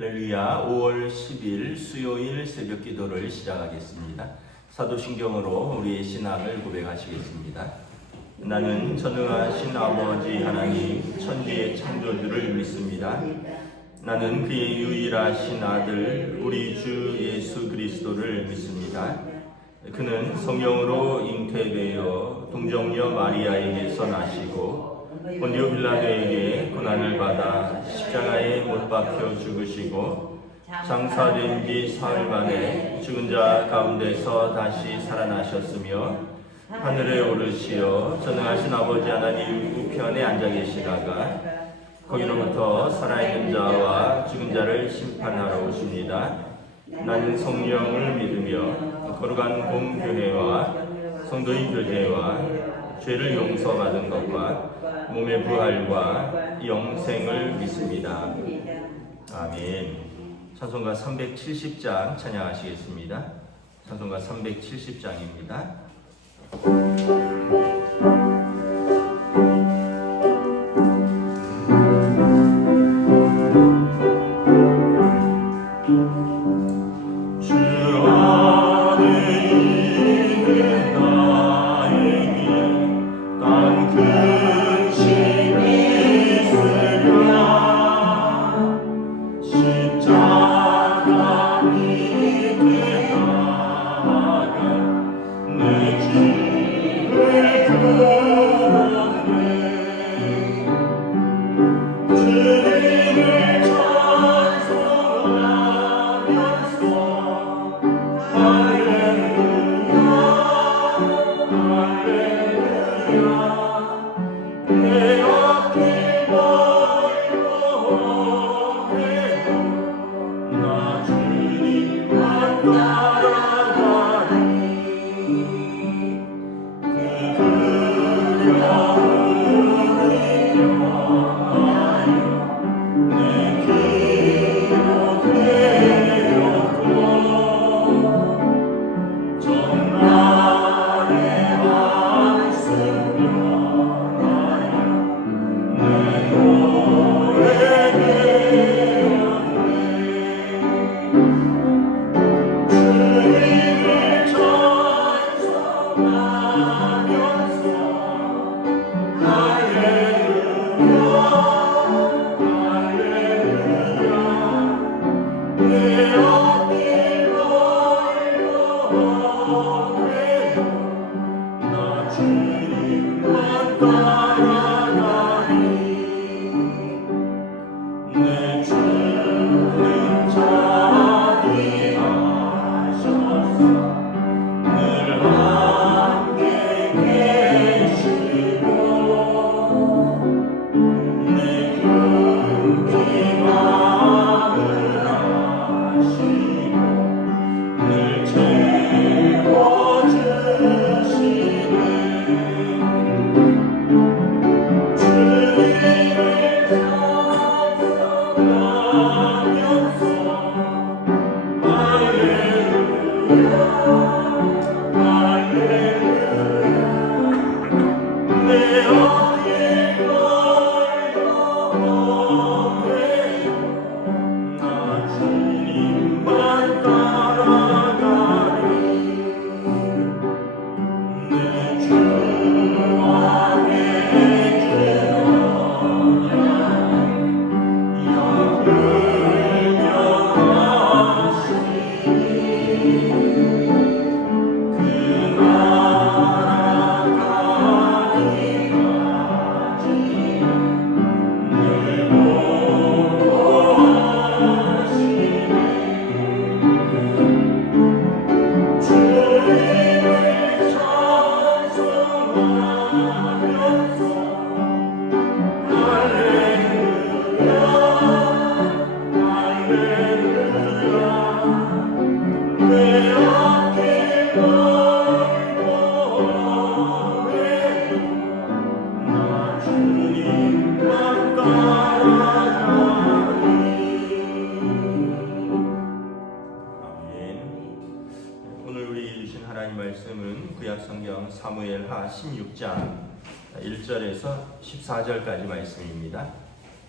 할렐루야. 5월 10일 수요일 새벽 기도를 시작하겠습니다. 사도신경으로 우리의 신앙을 고백하시겠습니다. 나는 전능하신 아버지 하나님 천지의 창조주를 믿습니다. 나는 그의 유일하신 아들 우리 주 예수 그리스도를 믿습니다. 그는 성령으로 잉태되어 동정녀 마리아에게서 나시고 본디오 빌라도에게 고난을 받아 십자가에 못 박혀 죽으시고 장사된 지 사흘 만에 죽은 자 가운데서 다시 살아나셨으며 하늘에 오르시어 전능하신 아버지 하나님 우편에 앉아 계시다가 거기로부터 살아있는 자와 죽은 자를 심판하러 오십니다. 나는 성령을 믿으며 거룩한 공교회와 성도의 교제와 죄를 용서받은 것과 몸의 부활과 영생을 믿습니다. 아멘. 찬송가 370장 찬양하시겠습니다. 찬송가 370장입니다. 사무엘하 16장 1절에서 14절까지 말씀입니다.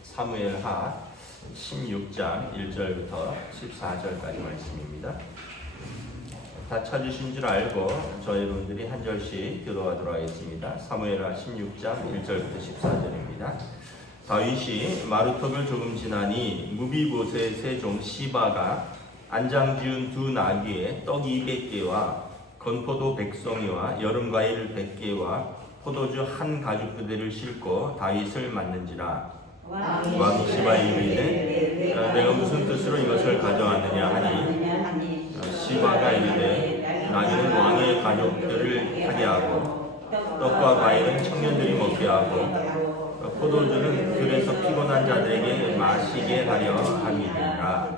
사무엘하 16장 1절부터 14절까지 말씀입니다. 다 찾으신 줄 알고 저 여러분들이 한 절씩 교도하도록 하겠습니다. 사무엘하 16장 1절부터 14절입니다. 다윗이 마루톱을 조금 지나니 무비보셋의 종 시바가 안장 지은 두 나귀에 떡 200개와 건포도 100송이와 여름과일 100개와 포도주 한 가죽 부대를 싣고 다윗을 맞는지라. 왕이 시바에 이르되 내가 무슨 뜻으로 이것을 가져왔느냐 하니 시바가 이르되 나귀는 왕의 가족들을 타게 하고 떡과 과일은 청년들이 먹게 하고 포도주는 들에서 피곤한 자들에게 마시게 하려 함이니라.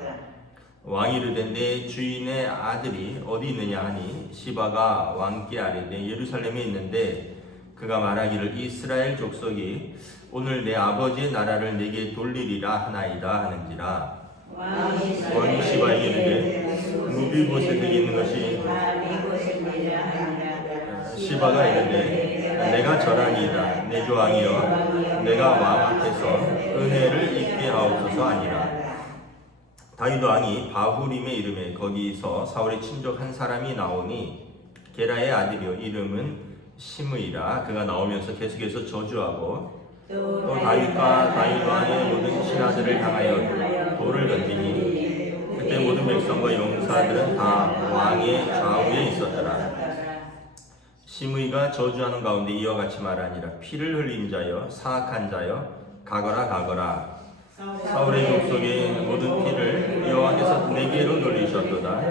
왕이 이르되 내 주인의 아들이 어디 있느냐 하니 시바가 왕께 아뢰되 예루살렘에 있는데 그가 말하기를 이스라엘 족속이 오늘 내 아버지의 나라를 내게 돌리리라 하나이다 하는지라. 왕이 시바에게 이르되 무비보셋에게 있는 것이 시바가 이르되 내가 저라니이다. 내 주 왕이여 내가 왕 앞에서 은혜를 입게 하옵소서 아니라. 다윗 왕이 바후림에 이름에 거기서 사울의 친족 한 사람이 나오니 게라의 아들이요 이름은 시므이라. 그가 나오면서 계속해서 저주하고 또 다윗과 다윗 왕의 모든 신하들을 향하여 돌을 던지니 그때 모든 백성과 용사들은 다 왕의 좌우에 있었더라. 시므이가 저주하는 가운데 이와 같이 말하니라. 피를 흘린 자여 사악한 자여 가거라 가거라. 사울의 족속의 모든 피를 여호와께서 내게로 돌리셨도다.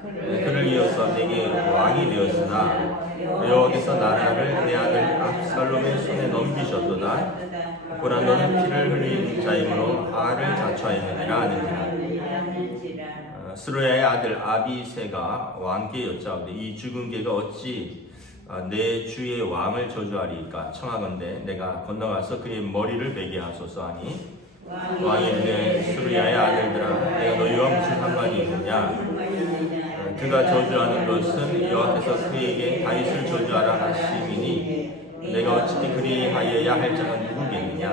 그를 이어서 내게 왕이 되었으나 여호와께서 나라를 내 아들 압살롬의 손에 넘기셨도다. 보라 너는 피를 흘린 자이므로 화를 자초하였느니라 하느니라. 스루야의 아들 아비새가 왕께 여짜오되 이 죽은 개가 어찌 내 주의 왕을 저주하리이까. 청하건대 내가 건너가서 그의 머리를 베게 하소서 하니 왕이 이르되 스루야의 아들들아 내가 너희와 무슨 상관이 있느냐. 그가 저주하는 것은 여호와께서 그에게 다윗을 저주하라 하심이니 내가 어찌 그리하여야 할 자가 누구겠느냐.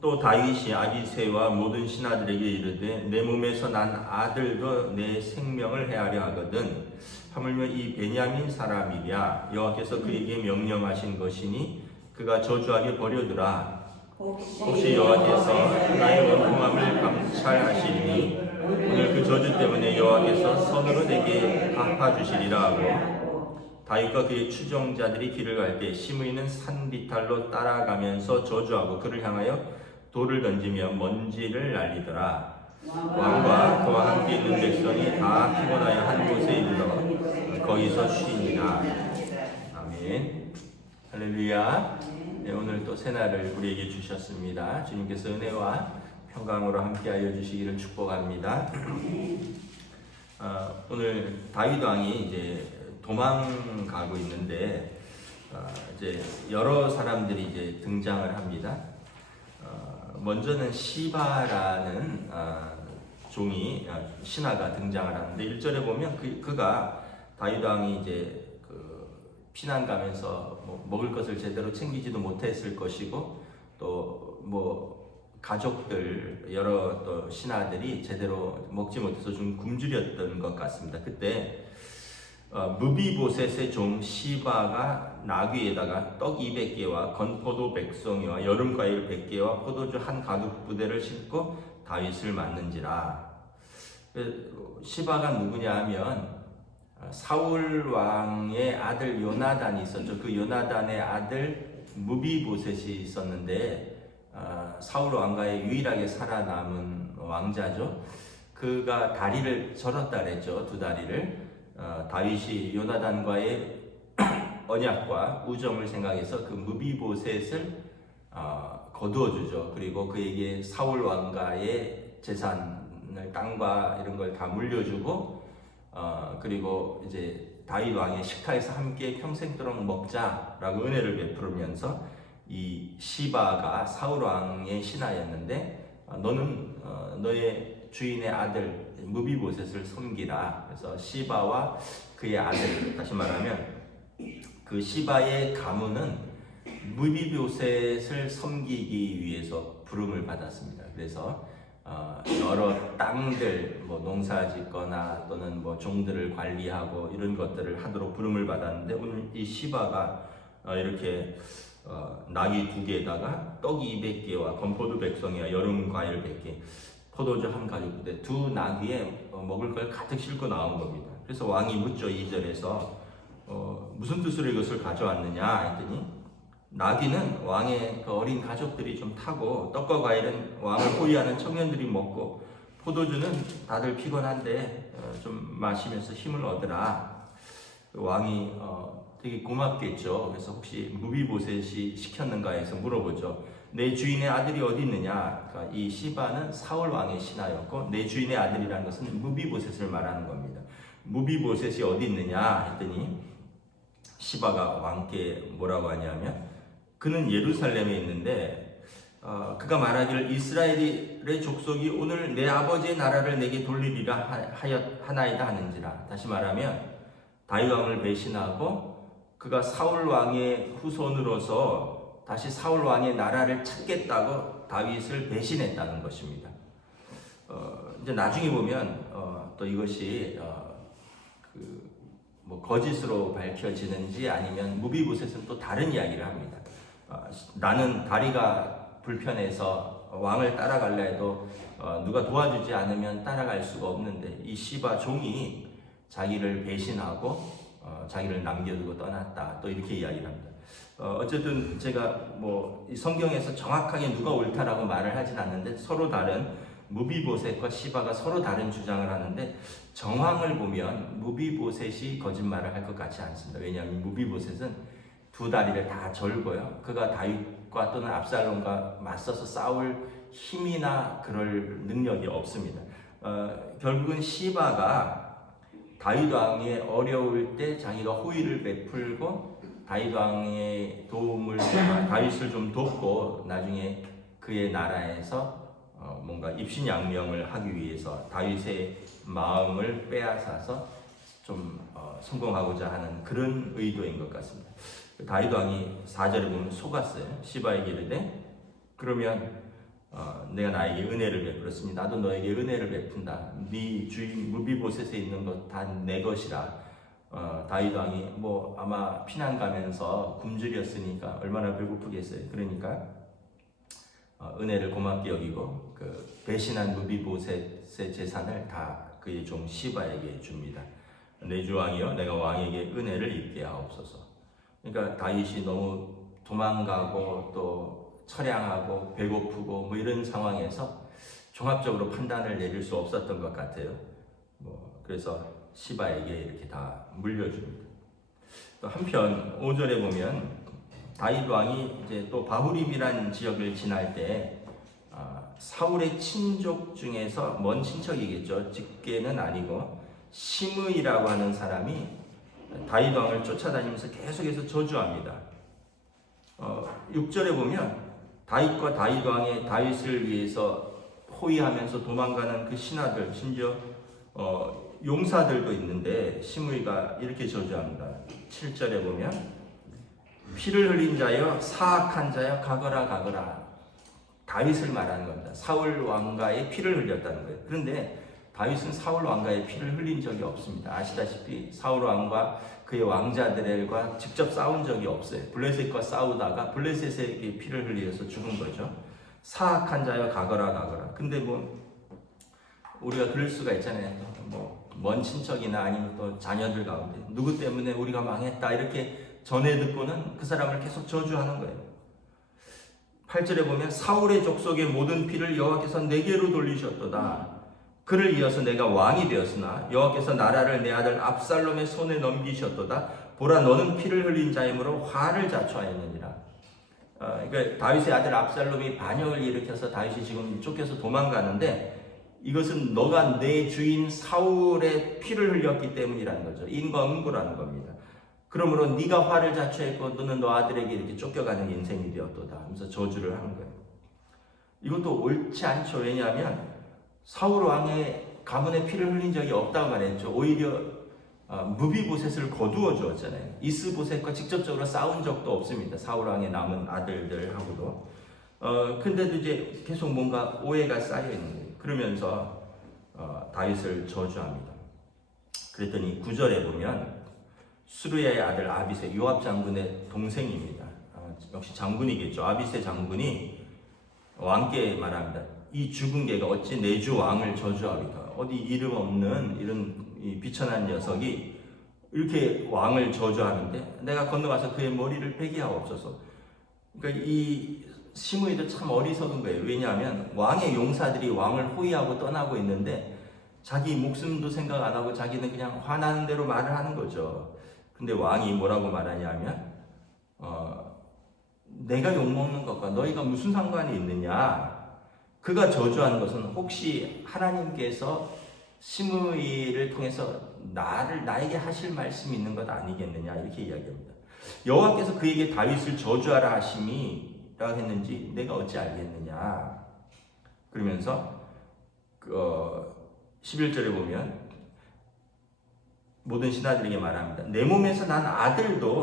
또 다윗이 아비새와 모든 신하들에게 이르되 내 몸에서 난 아들도 내 생명을 해하려 하거든 하물며 이 베냐민 사람이랴. 여호와께서 그에게 명령하신 것이니 그가 저주하게 버려두라. 혹시 여호와께서 나의 원통함을 감찰하시니 오늘 그 저주 때문에 여호와께서 손으로 내게 갚아주시리라 하고 다윗과 그의 추종자들이 길을 갈 때 시므이는 산 비탈로 따라가면서 저주하고 그를 향하여 돌을 던지며 먼지를 날리더라. 왕과 그와 함께 있는 백성이 다 피곤하여 한 곳에 이르러 거기서 쉬니라. 아멘. 할렐루야. 네, 오늘 또 새날을 우리에게 주셨습니다. 주님께서 은혜와 평강으로 함께하여 주시기를 축복합니다. 오늘 다윗 왕이 이제 도망가고 있는데 이제 여러 사람들이 이제 등장을 합니다. 먼저는 시바라는 종이 신하가 등장을 하는데 1절에 보면 그가 다윗 왕이 이제 피난 가면서 먹을 것을 제대로 챙기지도 못했을 것이고 또 가족들 여러 또 신하들이 제대로 먹지 못해서 좀 굶주렸던 것 같습니다. 그때 무비보셋의 종 시바가 나귀에다가 떡 200개와 건포도 100송이와 여름과일 100개와 포도주 한 가죽 부대를 싣고 다윗을 맞는지라. 시바가 누구냐 하면 사울 왕의 아들 요나단이 있었죠. 그 요나단의 아들 무비보셋이 있었는데 사울 왕가에 유일하게 살아남은 왕자죠. 그가 다리를 절었다 그랬죠. 두 다리를. 다윗이 요나단과의 언약과 우정을 생각해서 그 무비보셋을 거두어 주죠. 그리고 그에게 사울 왕가의 재산을 땅과 이런 걸 다 물려주고 그리고 이제 다윗 왕의 식탁에서 함께 평생도록 먹자라고 은혜를 베푸면서 이 시바가 사울 왕의 신하였는데 너는 너의 주인의 아들 무비보셋을 섬기라. 그래서 시바와 그의 아들, 다시 말하면 그 시바의 가문은 무비보셋을 섬기기 위해서 부름을 받았습니다. 그래서 여러 땅들 뭐 농사짓거나 또는 뭐 종들을 관리하고 이런 것들을 하도록 부름을 받았는데 오늘 이 시바가 이렇게 나귀 2개에다가 떡이 200개와 건포도 100송이와 여름 과일 100개, 포도주 한 가죽부대 두 나귀에 먹을 걸 가득 싣고 나온 겁니다. 그래서 왕이 묻죠. 2절에서 무슨 뜻으로 이것을 가져왔느냐 했더니 나귀는 왕의 그 어린 가족들이 좀 타고 떡과 과일은 왕을 호위하는 청년들이 먹고 포도주는 다들 피곤한데 좀 마시면서 힘을 얻으라. 왕이 되게 고맙겠죠. 그래서 혹시 무비보셋이 시켰는가 해서 물어보죠. 내 주인의 아들이 어디 있느냐. 그러니까 이 시바는 사울 왕의 신하였고 내 주인의 아들이라는 것은 무비보셋을 말하는 겁니다. 무비보셋이 어디 있느냐 했더니 시바가 왕께 뭐라고 하냐면 그는 예루살렘에 있는데 그가 말하기를 이스라엘의 족속이 오늘 내 아버지의 나라를 내게 돌리리라 하나이다 하는지라. 다시 말하면 다윗 왕을 배신하고 그가 사울 왕의 후손으로서 다시 사울 왕의 나라를 찾겠다고 다윗을 배신했다는 것입니다. 이제 나중에 보면 또 이것이 뭐 거짓으로 밝혀지는지 아니면 무비보셋은 또 다른 이야기를 합니다. 나는 다리가 불편해서 왕을 따라갈라 해도 누가 도와주지 않으면 따라갈 수가 없는데 이 시바 종이 자기를 배신하고 자기를 남겨두고 떠났다. 또 이렇게 이야기를 합니다. 어쨌든 제가 뭐 성경에서 정확하게 누가 옳다라고 말을 하진 않는데 서로 다른 무비보셋과 시바가 서로 다른 주장을 하는데 정황을 보면 무비보셋이 거짓말을 할 것 같지 않습니다. 왜냐하면 무비보셋은 두 다리를 다 절고요. 그가 다윗과 또는 압살롬과 맞서서 싸울 힘이나 그럴 능력이 없습니다. 결국은 시바가 다윗 왕이 어려울 때 자기가 호의를 베풀고 다윗 왕의 도움을 다윗을 좀 돕고 나중에 그의 나라에서 뭔가 입신양명을 하기 위해서 다윗의 마음을 빼앗아서 좀 성공하고자 하는 그런 의도인 것 같습니다. 다윗 왕이 4절에 보면 속았어요. 시바에게 이르되 그러면 내가 나에게 은혜를 베풀었으니 나도 너에게 은혜를 베푼다. 네 주인 무비보셋에 있는 것 다 내 것이라. 다윗 왕이 뭐 아마 피난 가면서 굶주렸으니까 얼마나 배고프겠어요. 그러니까 은혜를 고맙게 여기고 그 배신한 무비보셋의 재산을 다 그의 종 시바에게 줍니다. 내 주 왕이여 내가 왕에게 은혜를 입게 하옵소서. 그러니까 다윗이 너무 도망가고 또 처량하고 배고프고 뭐 이런 상황에서 종합적으로 판단을 내릴 수 없었던 것 같아요. 그래서 시바에게 이렇게 다 물려줍니다. 또 한편 5절에 보면 다윗 왕이 이제 또 바후림이라는 지역을 지날 때 사울의 친족 중에서 먼 친척이겠죠. 직계는 아니고 시므이라고 하는 사람이 다윗 왕을 쫓아다니면서 계속해서 저주합니다. 6절에 보면 다윗과 다윗 왕의 다윗을 위해서 호위하면서 도망가는 그 신하들, 심지어 용사들도 있는데 시므이가 이렇게 저주합니다. 7절에 보면 피를 흘린 자여 사악한 자여 가거라 가거라. 다윗을 말하는 겁니다. 사울 왕가의 피를 흘렸다는 거예요. 그런데 다윗은 사울 왕가의 피를 흘린 적이 없습니다. 아시다시피 사울 왕과 그의 왕자들과 직접 싸운 적이 없어요. 블레셋과 싸우다가 블레셋에게 피를 흘려서 죽은 거죠. 사악한 자여 가거라 가거라. 근데 뭐 우리가 그럴 수가 있잖아요. 뭐 먼 친척이나 아니면 또 자녀들 가운데 누구 때문에 우리가 망했다 이렇게 전해 듣고는 그 사람을 계속 저주하는 거예요. 8절에 보면 사울의 족속의 모든 피를 여호와께서 내게로 돌리셨도다. 그를 이어서 내가 왕이 되었으나 여호와께서 나라를 내 아들 압살롬의 손에 넘기셨도다. 보라 너는 피를 흘린 자이므로 화를 자초하였느니라. 그러니까 다윗의 아들 압살롬이 반역을 일으켜서 다윗이 지금 쫓겨서 도망가는데 이것은 너가 내 주인 사울의 피를 흘렸기 때문이라는 거죠. 인과응보라는 겁니다. 그러므로 네가 화를 자초했고 너는 너 아들에게 이렇게 쫓겨가는 인생이 되었도다 하면서 저주를 한 거예요. 이것도 옳지 않죠. 왜냐하면 사울 왕의 가문의 피를 흘린 적이 없다고 말했죠. 오히려 무비보셋을 거두어 주었잖아요. 이스보셋과 직접적으로 싸운 적도 없습니다. 사울 왕의 남은 아들들하고도. 근데도 이제 계속 뭔가 오해가 쌓여 있는 거예요. 그러면서 다윗을 저주합니다. 그랬더니 9절에 보면 수르야의 아들 아비새, 요압 장군의 동생입니다. 역시 장군이겠죠. 아비새 장군이 왕께 말합니다. 이 죽은 개가 어찌 내 주 왕을 저주하리까? 어디 이름 없는 이런 이 비천한 녀석이 이렇게 왕을 저주하는데 내가 건너가서 그의 머리를 베게 하옵소서. 그러니까 이 시므이도 참 어리석은 거예요. 왜냐하면 왕의 용사들이 왕을 호위하고 떠나고 있는데 자기 목숨도 생각 안 하고 자기는 그냥 화나는 대로 말을 하는 거죠. 근데 왕이 뭐라고 말하냐면 내가 욕먹는 것과 너희가 무슨 상관이 있느냐. 그가 저주하는 것은 혹시 하나님께서 시므이를 통해서 나에게 하실 말씀이 있는 것 아니겠느냐 이렇게 이야기합니다. 여호와께서 그에게 다윗을 저주하라 하심이라고 했는지 내가 어찌 알겠느냐. 그러면서 11절에 보면 모든 신하들에게 말합니다. 내 몸에서 난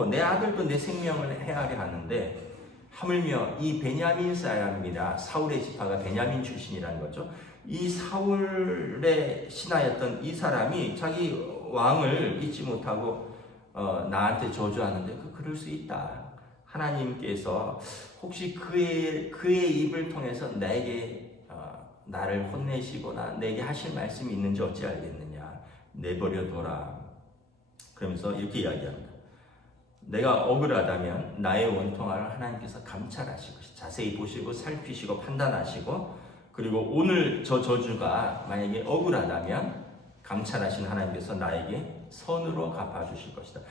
내 아들도 내 생명을 해하려 하는데 하물며 이 베냐민 사람이라 사울의 지파가 베냐민 출신이라는 거죠. 이 사울의 신하였던 이 사람이 자기 왕을 잊지 못하고 나한테 저주하는데 그럴 수 있다. 하나님께서 혹시 그의 입을 통해서 나를 혼내시거나 내게 하실 말씀이 있는지 어찌 알겠느냐. 내버려둬라. 그러면서 이렇게 이야기합니다. 내가 억울하다면 나의 원통함을 하나님께서 감찰하시고 자세히 보시고 살피시고 판단하시고 그리고 오늘 저 저주가 만약에 억울하다면 감찰하신 하나님께서 나에게 선으로 갚아주실 것이다.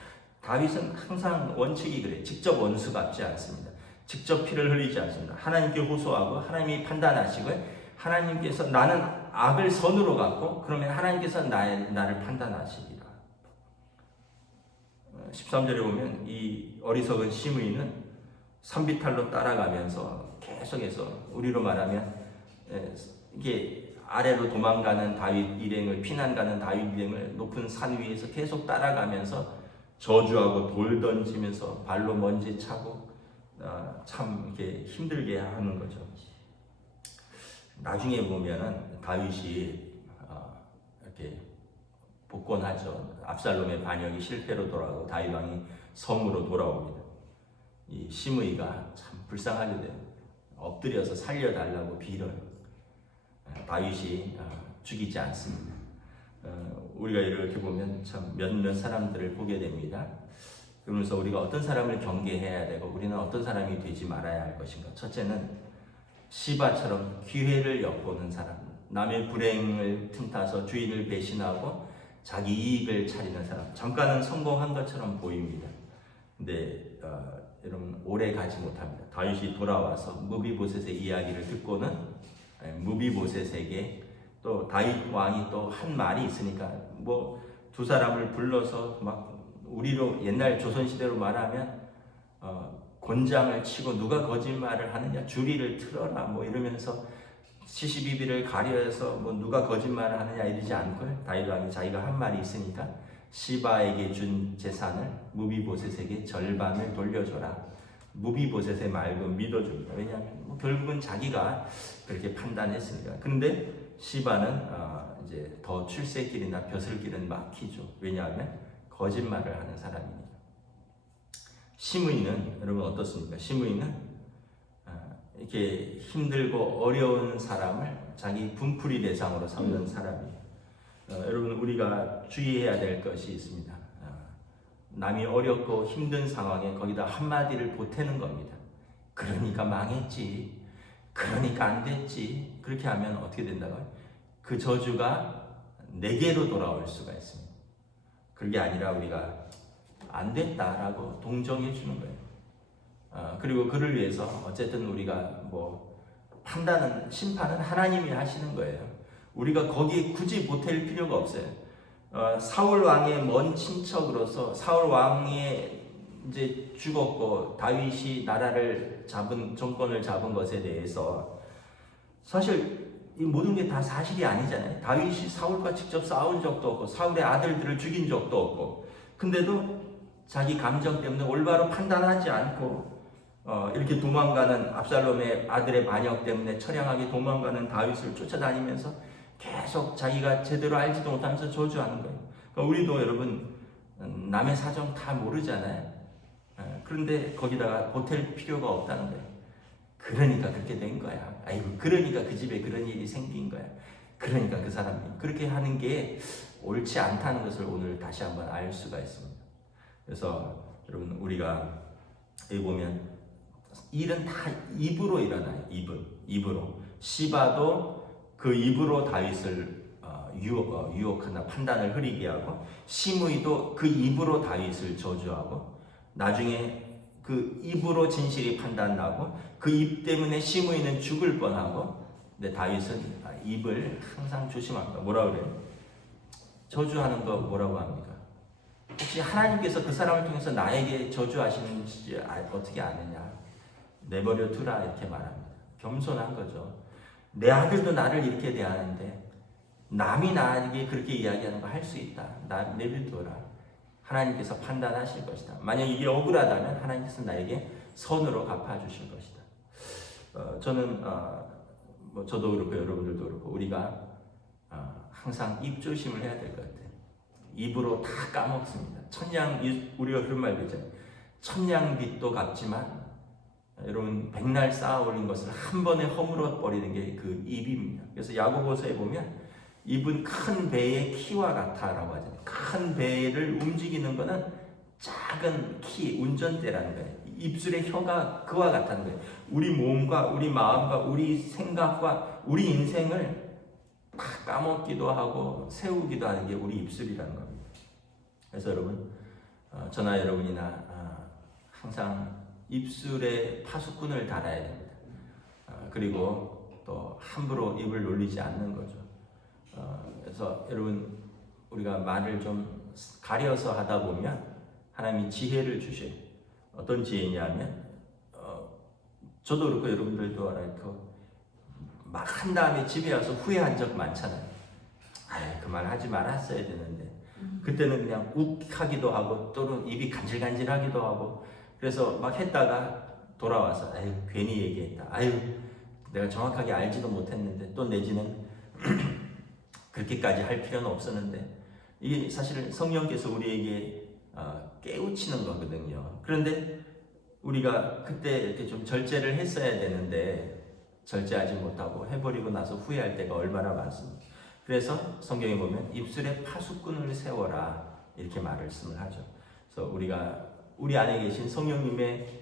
다윗은 항상 원칙이 그래요. 직접 원수 갚지 않습니다. 직접 피를 흘리지 않습니다. 하나님께 호소하고 하나님이 판단하시고 하나님께서 나는 악을 선으로 갚고 그러면 하나님께서 나를 판단하시리라. 13절에 보면 이 어리석은 시므이는 산비탈로 따라가면서 계속해서 우리로 말하면 이게 아래로 도망가는 다윗 일행을 피난 가는 다윗 일행을 높은 산 위에서 계속 따라가면서 저주하고 돌 던지면서 발로 먼지 차고 참 이렇게 힘들게 하는 거죠. 나중에 보면은 다윗이 이렇게 복권하죠. 압살롬의 반역이 실패로 돌아가고 다윗 왕이 성으로 돌아옵니다. 이 시므이가 참 불쌍하게 돼요. 엎드려서 살려달라고 빌어요. 다윗이 죽이지 않습니다. 우리가 이렇게 보면 참 몇몇 사람들을 보게 됩니다. 그러면서 우리가 어떤 사람을 경계해야 되고 우리는 어떤 사람이 되지 말아야 할 것인가. 첫째는 시바처럼 기회를 엿보는 사람, 남의 불행을 틈타서 주인을 배신하고 자기 이익을 차리는 사람. 잠깐은 성공한 것처럼 보입니다. 근데 여러분 오래 가지 못합니다. 다윗이 돌아와서 무비보셋의 이야기를 듣고는 무비보셋에게 또 다윗 왕이 또 한 말이 있으니까 뭐 두 사람을 불러서 막 우리로 옛날 조선시대로 말하면 곤장을 치고 누가 거짓말을 하느냐 주리를 틀어라 뭐 이러면서 시시비비를 가려서 뭐 누가 거짓말을 하느냐 이러지 않고 다윗 왕이 자기가 한 말이 있으니까 시바에게 준 재산을 무비보셋에게 절반을 돌려줘라. 무비보셋의 말도 믿어줍니다. 왜냐하면 뭐 결국은 자기가 그렇게 판단했으니까. 그런데 시바는 이제 더 출세길이나 벼슬길은 막히죠. 왜냐하면 거짓말을 하는 사람이니까. 시므이는 여러분 어떻습니까? 시므이는 이렇게 힘들고 어려운 사람을 자기 분풀이 대상으로 삼는 사람이에요. 여러분 우리가 주의해야 될 것이 있습니다. 남이 어렵고 힘든 상황에 거기다 한마디를 보태는 겁니다. 그러니까 망했지. 그러니까 안 됐지. 그렇게 하면 어떻게 된다고요? 그 저주가 내게로 돌아올 수가 있습니다. 그게 아니라 우리가 안 됐다라고 동정해 주는 거예요. 그리고 그를 위해서 어쨌든 우리가 뭐 심판은 하나님이 하시는 거예요. 우리가 거기에 굳이 보탤 필요가 없어요. 사울 왕의 먼 친척으로서 사울 왕이 이제 죽었고 다윗이 나라를 정권을 잡은 것에 대해서 사실 이 모든 게 다 사실이 아니잖아요. 다윗이 사울과 직접 싸운 적도 없고 사울의 아들들을 죽인 적도 없고 근데도 자기 감정 때문에 올바로 판단하지 않고 이렇게 도망가는 압살롬의 아들의 반역 때문에 처량하게 도망가는 다윗을 쫓아다니면서 계속 자기가 제대로 알지도 못하면서 저주하는 거예요. 그러니까 우리도 여러분 남의 사정 다 모르잖아요. 그런데 거기다가 보탤 필요가 없다는 거예요. 그러니까 그렇게 된 거야. 아이고, 그러니까 그 집에 그런 일이 생긴 거야. 그러니까 그 사람이 그렇게 하는 게 옳지 않다는 것을 오늘 다시 한번 알 수가 있습니다. 그래서 여러분, 우리가 여기 보면 일은 다 입으로 일어나요. 입으로. 시바도 그 입으로 다윗을 유혹하나 판단을 흐리게 하고, 시므이도 그 입으로 다윗을 저주하고, 나중에 그 입으로 진실이 판단나고 그 입 때문에 시므이는 죽을 뻔하고, 근데 다윗은 입을 항상 조심합니다. 뭐라 그래요? 저주하는 거 뭐라고 합니까? 혹시 하나님께서 그 사람을 통해서 나에게 저주하시는지 어떻게 아느냐? 내버려 두라, 이렇게 말합니다. 겸손한 거죠. 내 아들도 나를 이렇게 대하는데 남이 나에게 그렇게 이야기하는 거 할 수 있다. 나 내버려둬라. 하나님께서 판단하실 것이다. 만약 이게 억울하다면 하나님께서 나에게 선으로 갚아주실 것이다. 저는 저도 그렇고 여러분들도 그렇고 우리가 항상 입조심을 해야 될 것 같아요. 입으로 다 까먹습니다. 우리가 그런 말 되잖아요. 천냥빚도 갚지만 여러분, 백날 쌓아 올린 것을 한 번에 허물어 버리는 게 그 입입니다. 그래서 야고보서에 보면 입은 큰 배의 키와 같아라고 하잖아요. 큰 배를 움직이는 것은 작은 키, 운전대라는 거예요. 입술의 혀가 그와 같다는 거예요. 우리 몸과 우리 마음과 우리 생각과 우리 인생을 다 까먹기도 하고 세우기도 하는 게 우리 입술이라는 겁니다. 그래서 여러분, 저나 여러분이나 항상 입술에 파수꾼을 달아야 됩니다. 그리고 또 함부로 입을 놀리지 않는 거죠. 그래서 여러분, 우리가 말을 좀 가려서 하다 보면 하나님이 지혜를 주셔요. 어떤 지혜냐면, 저도 그렇고 여러분들도 알고, 막 한 다음에 집에 와서 후회한 적 많잖아요. 그 말 하지 말았어야 되는데. 그때는 그냥 욱하기도 하고 또는 입이 간질간질하기도 하고, 그래서 막 했다가 돌아와서 괜히 얘기했다. 내가 정확하게 알지도 못했는데, 또 내지는 그렇게까지 할 필요는 없었는데. 이게 사실 성령께서 우리에게 깨우치는 거거든요. 그런데 우리가 그때 이렇게 좀 절제를 했어야 되는데 절제하지 못하고 해버리고 나서 후회할 때가 얼마나 많습니다. 그래서 성경에 보면 입술에 파수꾼을 세워라, 이렇게 말씀을 하죠. 그래서 우리가 우리 안에 계신 성령님의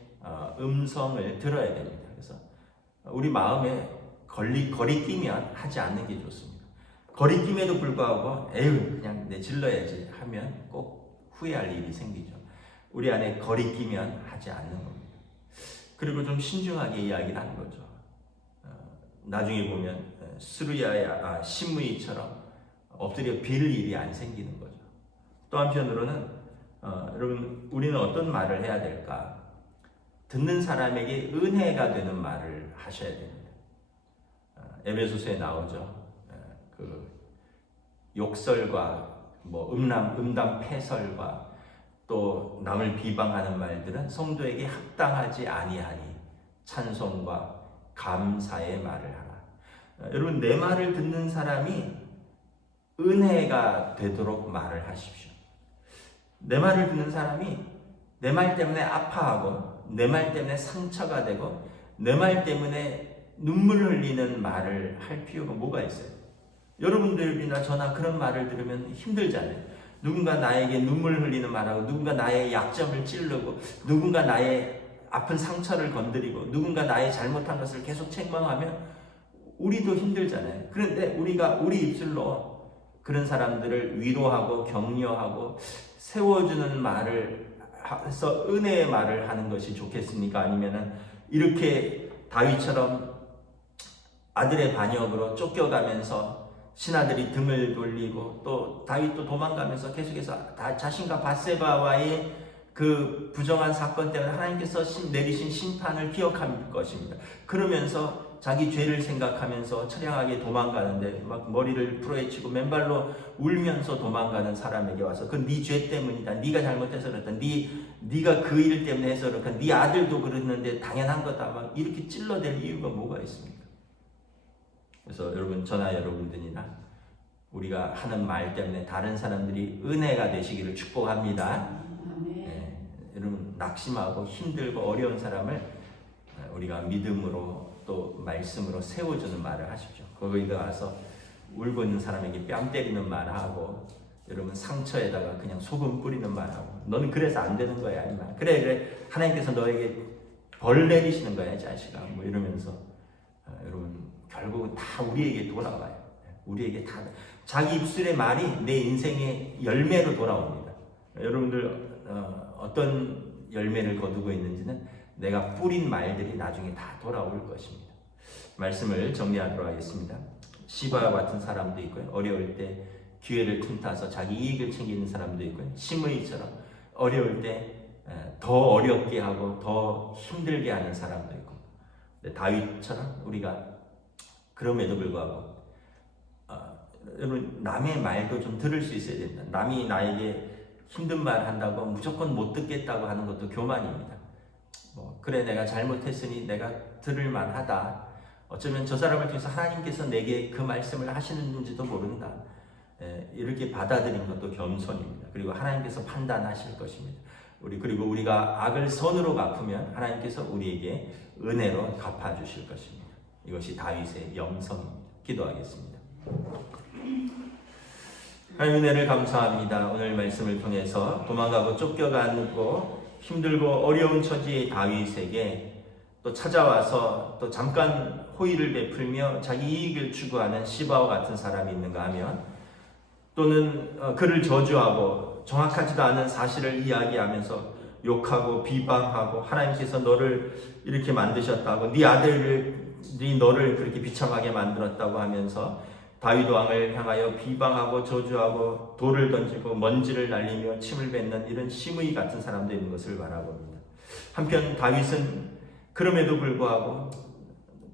음성을 들어야 됩니다. 그래서 우리 마음에 거리끼면 하지 않는 게 좋습니다. 거리낌에도 불구하고 그냥 내질러야지 하면 꼭 후회할 일이 생기죠. 우리 안에 거리끼면 하지 않는 겁니다. 그리고 좀 신중하게 이야기를 하는 거죠. 나중에 보면 스루야야 시므이처럼 엎드려 빌 일이 안 생기는 거죠. 또 한편으로는 여러분, 우리는 어떤 말을 해야 될까? 듣는 사람에게 은혜가 되는 말을 하셔야 됩니다. 에베소서에 나오죠. 그 욕설과 음담 패설과 또 남을 비방하는 말들은 성도에게 합당하지 아니하니 찬송과 감사의 말을 하라. 여러분, 내 말을 듣는 사람이 은혜가 되도록 말을 하십시오. 내 말을 듣는 사람이 내 말 때문에 아파하고 내 말 때문에 상처가 되고 내 말 때문에 눈물 흘리는 말을 할 필요가 뭐가 있어요? 여러분들이나 저나 그런 말을 들으면 힘들잖아요. 누군가 나에게 눈물 흘리는 말하고 누군가 나의 약점을 찌르고 누군가 나의 아픈 상처를 건드리고 누군가 나의 잘못한 것을 계속 책망하면 우리도 힘들잖아요. 그런데 우리가 우리 입술로 그런 사람들을 위로하고 격려하고 세워주는 말을 해서 은혜의 말을 하는 것이 좋겠습니까? 아니면은 이렇게 다윗처럼 아들의 반역으로 쫓겨가면서 신하들이 등을 돌리고 또 다윗도 도망가면서 계속해서 자신과 밧세바와의 그 부정한 사건 때문에 하나님께서 내리신 심판을 기억할 것입니다. 그러면서 자기 죄를 생각하면서 처량하게 도망가는데 막 머리를 풀어헤치고 맨발로 울면서 도망가는 사람에게 와서 그 네 죄 때문이다. 네가 잘못해서 그렇다. 네가 그 일 때문에 해서 그렇다. 네 아들도 그랬는데 당연한 거다. 막 이렇게 찔러댈 이유가 뭐가 있습니까? 그래서 여러분, 저나 여러분들이나 우리가 하는 말 때문에 다른 사람들이 은혜가 되시기를 축복합니다. 네, 여러분, 낙심하고 힘들고 어려운 사람을 우리가 믿음으로 또 말씀으로 세워주는 말을 하십시오. 거기다 와서 울고 있는 사람에게 뺨 때리는 말하고, 여러분 상처에다가 그냥 소금 뿌리는 말하고, 너는 그래서 안 되는 거야, 이 말. 그래 하나님께서 너에게 벌 내리시는 거야, 이 자식아. 뭐 이러면서 여러분, 결국은 다 우리에게 돌아와요. 우리에게 다 자기 입술의 말이 내 인생의 열매로 돌아옵니다. 여러분들 어떤 열매를 거두고 있는지는 내가 뿌린 말들이 나중에 다 돌아올 것입니다. 말씀을 정리하도록 하겠습니다. 시바와 같은 사람도 있고요. 어려울 때 기회를 틈타서 자기 이익을 챙기는 사람도 있고요. 시므이처럼 어려울 때 더 어렵게 하고 더 힘들게 하는 사람도 있고, 다윗처럼 우리가 그럼에도 불구하고 여러분, 남의 말도 좀 들을 수 있어야 됩니다. 남이 나에게 힘든 말 한다고 무조건 못 듣겠다고 하는 것도 교만입니다. 그래, 내가 잘못했으니 내가 들을 만하다. 어쩌면 저 사람을 통해서 하나님께서 내게 그 말씀을 하시는지도 모른다. 이렇게 받아들인 것도 겸손입니다. 그리고 하나님께서 판단하실 것입니다. 그리고 우리가 악을 선으로 갚으면 하나님께서 우리에게 은혜로 갚아주실 것입니다. 이것이 다윗의 영성입니다. 기도하겠습니다. 하나님, 은혜를 감사합니다. 오늘 말씀을 통해서 도망가고 쫓겨가고 힘들고 어려운 처지의 다윗에게 또 찾아와서 또 잠깐 호의를 베풀며 자기 이익을 추구하는 시바와 같은 사람이 있는가 하면, 또는 그를 저주하고 정확하지도 않은 사실을 이야기하면서 욕하고 비방하고, 하나님께서 너를 이렇게 만드셨다고, 네 아들이 너를 그렇게 비참하게 만들었다고 하면서 다윗 왕을 향하여 비방하고 저주하고 돌을 던지고 먼지를 날리며 침을 뱉는 이런 시므이 같은 사람도 있는 것을 바라봅니다. 한편 다윗은 그럼에도 불구하고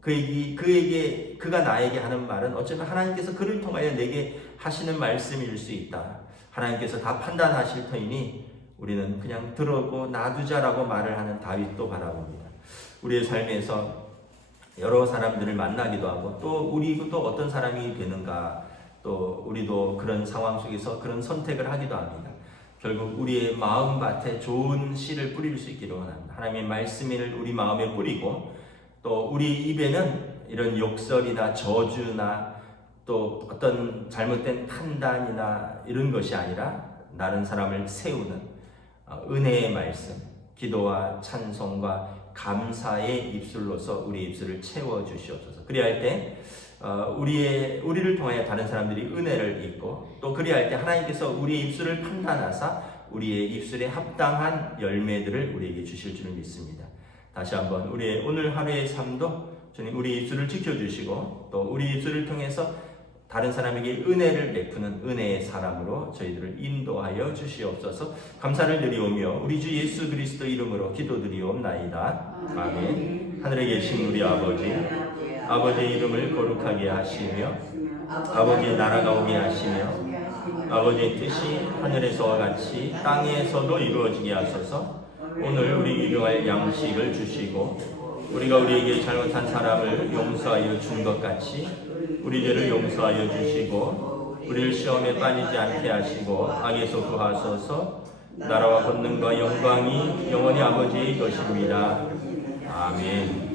그가 나에게 하는 말은 어쩌면 하나님께서 그를 통하여 내게 하시는 말씀일 수 있다. 하나님께서 다 판단하실 터이니 우리는 그냥 들어오고 놔두자라고 말을 하는 다윗도 바라봅니다. 우리의 삶에서 여러 사람들을 만나기도 하고, 또 우리도 어떤 사람이 되는가, 또 우리도 그런 상황 속에서 그런 선택을 하기도 합니다. 결국 우리의 마음밭에 좋은 씨를 뿌릴 수 있기를 원합니다. 하나님의 말씀을 우리 마음에 뿌리고, 또 우리 입에는 이런 욕설이나 저주나 또 어떤 잘못된 판단이나 이런 것이 아니라 다른 사람을 세우는 은혜의 말씀, 기도와 찬송과 감사의 입술로서 우리 입술을 채워주시옵소서. 그리할 때 우리를 통하여 다른 사람들이 은혜를 입고, 또 그리할 때 하나님께서 우리의 입술을 판단하사 우리의 입술에 합당한 열매들을 우리에게 주실 줄을 믿습니다. 다시 한번 우리의 오늘 하루의 삶도 주님 우리 입술을 지켜주시고, 또 우리 입술을 통해서 다른 사람에게 은혜를 베푸는 은혜의 사람으로 저희들을 인도하여 주시옵소서. 감사를 드리오며 우리 주 예수 그리스도 이름으로 기도드리옵나이다. 아멘. 하늘에 계신 우리 아버지의 이름을 거룩하게 하시며 아버지의 나라가 오게 하시며 아버지의 뜻이 하늘에서와 같이 땅에서도 이루어지게 하소서. 오늘 우리 일용할 양식을 주시고, 우리가 우리에게 잘못한 사람을 용서하여 준 것 같이 우리 죄를 용서하여 주시고, 우리를 시험에 빠지지 않게 하시고 악에서 구하소서. 나라와 권능과 영광이 영원히 아버지의 것입니다. 아멘.